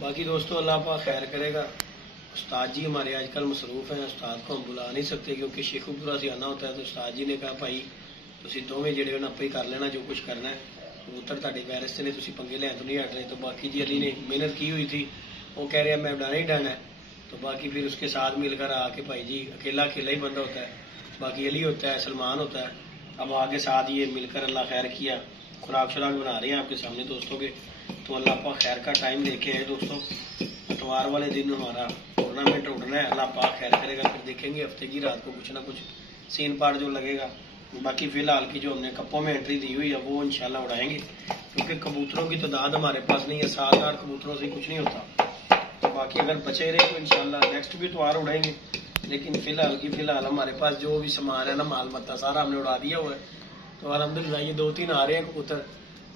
باقی دوستوں اللہ پاک خیر کرے گا. استاد جی ہمارے آج کل مصروف ہیں. استاد کو ہم بلا نہیں سکتے کیونکہ شیخو پورا سے آنا ہوتا ہے. تو استاد جی نے کہا بھائی تسی دونوں جڑے ہو آپ ہی کر لینا جو کچھ کرنا ہے. کبوتر تھے پیرس نے تسی پنگے لین تو نہیں ہٹ رہے. تو باقی جی علی نے محنت کی ہوئی تھی, وہ کہہ رہے ہیں میں ڈانا ہی ڈانا ہے. تو باقی پھر اس کے ساتھ مل کر آ کے بھائی جی اکیلا ہی بندہ ہوتا ہے, باقی علی ہوتا ہے, سلمان ہوتا ہے. اب آگے ساتھ یہ مل کر اللہ خیر کیا خوراک شراک بنا رہے ہیں آپ کے سامنے دوستوں کے. تو اللہ پاک خیر کا ٹائم لے کے آئے دوستوں. اتوار والے دن ہمارا ٹورنامنٹ اٹھنا ہے. اللہ پاک خیر کرے گا, پھر دیکھیں گے ہفتے کی رات کو کچھ نہ کچھ سین پارٹ جو لگے گا. باقی فی الحال کی جو ہم نے کپوں میں انٹری دی ہوئی ہے وہ انشاءاللہ اڑائیں گے, کیونکہ کبوتروں کی تعداد ہمارے پاس نہیں ہے. 7-8 کبوتروں سے کچھ نہیں ہوتا. تو باقی اگر بچے رہے تو انشاءاللہ نیکسٹ بھی اتوار اڑائیں گے. لیکن فی الحال ہمارے پاس جو بھی سامان ہے نا مال متا سارا ہم نے اڑا دیا ہوا ہے. تو الحمدللہ یہ 2-3 آ رہے ہیں کبوتر.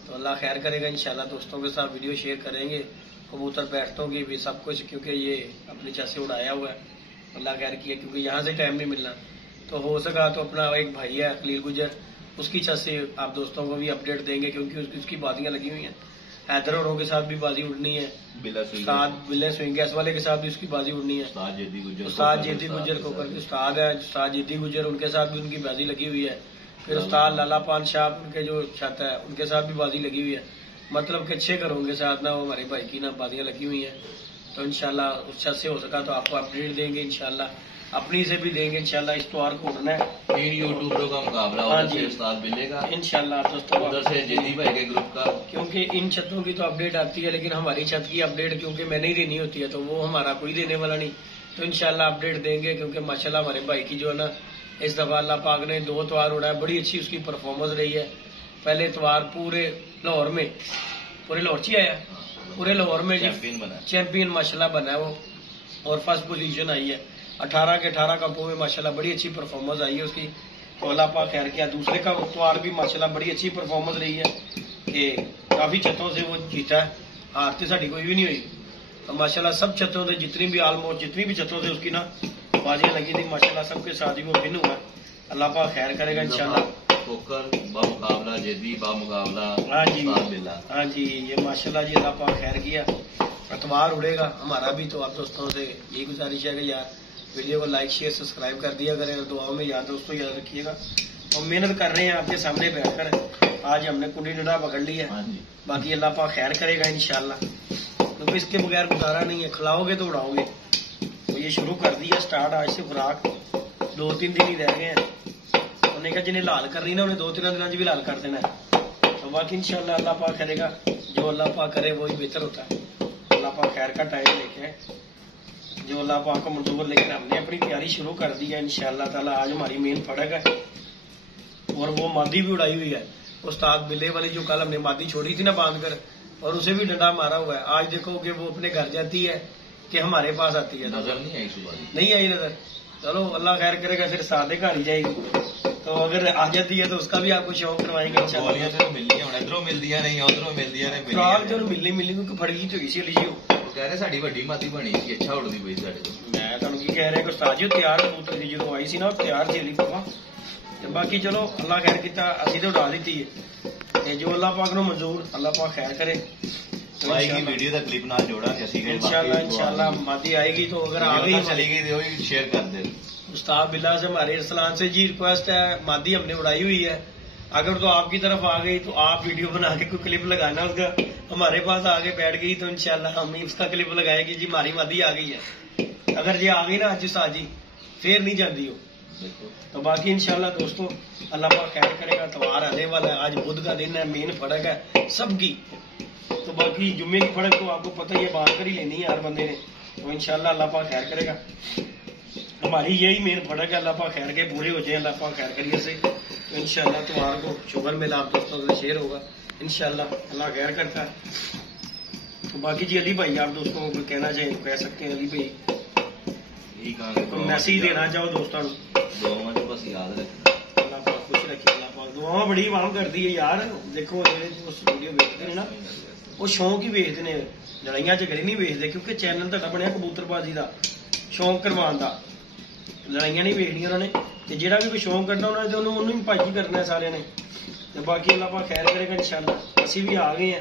تو اللہ خیر کرے گا انشاءاللہ دوستوں کے ساتھ ویڈیو شیئر کریں گے کبوتر بیٹھتوں کی بھی سب کچھ, کیونکہ یہ اپنی چھت سے اڑایا ہوا ہے. اللہ خیر کیا کیونکہ یہاں سے ٹائم نہیں ملنا. تو ہو سکا تو اپنا ایک بھائی ہے خلیل گجر, اس کی چھت سے آپ دوستوں کو بھی اپڈیٹ دیں گے کیونکہ اس کی بازیاں لگی ہوئی ہیں. حیدر اوروں کے ساتھ بھی بازی اڑنی ہے, بلے سوئنگ گیس والے کے ساتھ بھی اس کی بازی اڑنی ہے. استاد جیتی گجر کو استاد ہے, استاد جیتی گجر ان کے ساتھ بھی ان کی بازی لگی ہوئی ہے. پھر استاد لالا پان شاہ ان کے جو چھت ہے ان کے ساتھ بھی بازی لگی ہوئی ہے. مطلب کہ 6 گھروں کے ساتھ نا وہ ہمارے بھائی کی نا بازیاں لگی ہوئی ہیں. تو انشاءاللہ اس چھت سے ہو سکا تو آپ کو اپڈیٹ دیں گے انشاءاللہ, اپنی سے بھی دیں گے انشاءاللہ. اس اتوار کو اڑنا ہے. تین یوٹیوبروں کا مقابلہ ادھر سے استاد ملے گا انشاءاللہ دوستوں, ادھر سے جیتی بھائی کے گروپ کا. کیونکہ ان چھتوں کی تو اپڈیٹ آتی ہے لیکن ہماری چھت کی اپڈیٹ کیونکہ میں نے ہی دینی ہوتی ہے تو وہ ہمارا کوئی دینے والا نہیں. تو انشاءاللہ اپڈیٹ دیں گے کیونکہ ماشاءاللہ ہمارے بھائی کی جو ہے نا اس دفعہ اللہ پاک نے 2 اتوار اڑا ہے. بڑی اچھی اس کی پرفارمنس رہی ہے. پہلے اتوار پورے لاہور میں, پورے لاہور چی آیا, پورے لاہور میں چیمپئن ماشاءاللہ بنا ہے وہ, اور فرسٹ پوزیشن آئی ہے. 18 کے 18 کپوں میں ماشاءاللہ بڑی اچھی پرفارمنس آئی ہے اس کی. تو اللہ پاک خیر کیا. دوسرے کا اتوار بھی ماشاءاللہ بڑی اچھی پرفارمنس رہی ہے کہ کافی چھتوں سے وہ جیتا ہے. ہارتے ساڑی کوئی بھی نہیں ہوئی. تو ماشاءاللہ سب چھتوں سے جتنی بھی چھتوں سے اس کی نا بازیاں لگی تھی ماشاءاللہ سب کے ساتھ ہی وہ ون ہوا ہے. اللہ پاک خیر کرے گا انشاءاللہ. بمقابلہ جیتی بمقابلہ. ہاں جی یہ ماشاءاللہ جی اللہ پاک خیر کیا. اتوار اڑے گا ہمارا بھی. تو آپ دوستوں سے یہی گزارش ہے کہ یار ویڈیو کو لائک شیئر سبسکرائب کر دیا کریں, اور دعاؤں میں یاد دوستوں یاد رکھیے گا. اور محنت کر رہے ہیں آپ کے سامنے بیٹھ کر. آج ہم نے کنڈی ڈنڈا پکڑ لی ہے. باقی اللہ پاک خیر کرے گا انشاءاللہ, کیونکہ اس کے بغیر گزارا نہیں ہے. کھلاؤ گے تو اڑاؤ گے. تو یہ شروع کر دیا اسٹارٹ آج سے خوراک. 2-3 دن ہی رہ گئے ہیں. انہوں نے کہا جنہیں لال کرنی نا انہیں 2-3 دنوں بھی لال کر دینا ہے. تو باقی انشاءاللہ اللہ پاک کرے گا. جو اللہ پاک کرے وہی بہتر ہوتا ہے. اللہ پاک خیر کا ٹائم لے کے جو اللہ پاک کو منظور, لیکن ہم نے اپنی تیاری شروع کر دی ہے انشاءاللہ تعالی. آج ہماری مین پھڑک ہے اور وہ مادی بھی اڑائی ہوئی ہے. استاد بلے والی جو کل ہم نے مادی چھوڑی تھی نا باندھ کر, اور اسے بھی ڈنڈا مارا ہوا ہے. آج دیکھو کہ وہ اپنے گھر جاتی ہے کہ ہمارے پاس آتی ہے. نظر نہیں آئی نظر. چلو اللہ خیر کرے گا, پھر سادے گھر ہی جائے گی. تو اگر آ جاتی ہے تو اس کا بھی آپ کو شوق کروائیں گے ادھروں ملتی نہیں ادھروں ملتی جو ملنی کیونکہ پھڑی تو اسی لیے کہہ رہے ساری وڈی ماتی بنی سی اچھا اڑتی پی سارے. میں تمہیں کی کہہ رہا کہ استاد جی تیار کبوتر کی جدو آئی سی نا تیار تھی علی پاپا. باقی چلو اللہ خیر کیتا اسی تو اڑا دیتی ہے. جو اللہ پاک نو منظور اللہ پاک خیر کرے. ویڈیو کا کلپ نال جوڑا انشاءاللہ مادی آئے گی. تو اگر آ گئی چلی گئی شیئر کر دے. استاد بلا سے ہمارے ارسلان سے جی ریکویسٹ ہے, مادی ہم نے اڑائی ہوئی ہے. اگر تو آپ کی طرف آ گئی تو آپ ویڈیو بنا کے کوئی کلپ لگانا اس کا. ہمارے پاس آگے بیٹھ گئی تو انشاءاللہ ہم اس کا کلپ لگائے گی جی ہماری مادی آ گئی ہے. اگر یہ آ گئی نا آج استاد جی پھر نہیں جاتی ہو. تو باقی انشاءاللہ دوستوں اللہ پاک خیر کرے گا. اتوار آنے والا ہے. آج بدھ کا دن ہے, مین پھڑک ہے سب کی. تو باقی جمعے کی پھڑک تو آپ کو پتہ ہی ہے بات کر ہی لینی ہے ہر بندے نے. تو انشاءاللہ اللہ پاک خیر کرے گا. ہماری یہی مین پھڑک ہے. اللہ پاک خیر کے پورے ہو جائیں اللہ پاک خیر کریے سے. تو انشاءاللہ اتوار کو شوگر میلہ آپ دوستوں سے شیئر ہوگا انشاءاللہ اللہ خیر کرتا ہے. تو باقی جی علی بھائی آپ دوستوں کو کہنا چاہیں تو کہہ سکتے ہیں. علی بھائی میسج دینا چاہو دوستوں کو. بس یاد رکھنا اللہ پاک خوش رکھے. اللہ پاک دعاواں بڑی عوام کرتی ہے یار. دیکھو ویڈیو ویکتے ہیں نا وہ شوق ہی ویچتے ہیں, لڑائیاں جھگڑے نہیں ویچتے. کیونکہ چینل تا بنیا کبوتر بازی کا شوق کروان کا, لڑائیاں نہیں ویچنیاں انہوں نے. جہاں بھی کوئی شوق کرنا انہوں نے تو انہوں ہی بھائی کرنا ہے سارے نے. باقی اللہ پاک خیر کرے گا انشاءاللہ. اسی بھی آ گئے ہیں.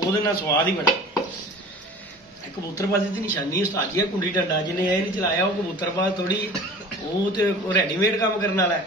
ਉਹਦੇ ਨਾਲ ਸਵਾਦ ਹੀ ਬੜਾ ਕਬੂਤਰਬਾਜ਼ੀ ਦੀ ਨਿਸ਼ਾਨੀ ਉਸਤਾਦ ਜੀ ਕੁੰਡੀ ਡੰਡਾ ਜਿਹਨੇ ਇਹ ਨਹੀਂ ਚਲਾਇਆ ਉਹ ਕਬੂਤਰਬਾਜ਼ ਥੋੜੀ ਉਹ ਤੇ ਰੈਡੀਮੇਡ ਕੰਮ ਕਰਨ ਵਾਲਾ ਹੈ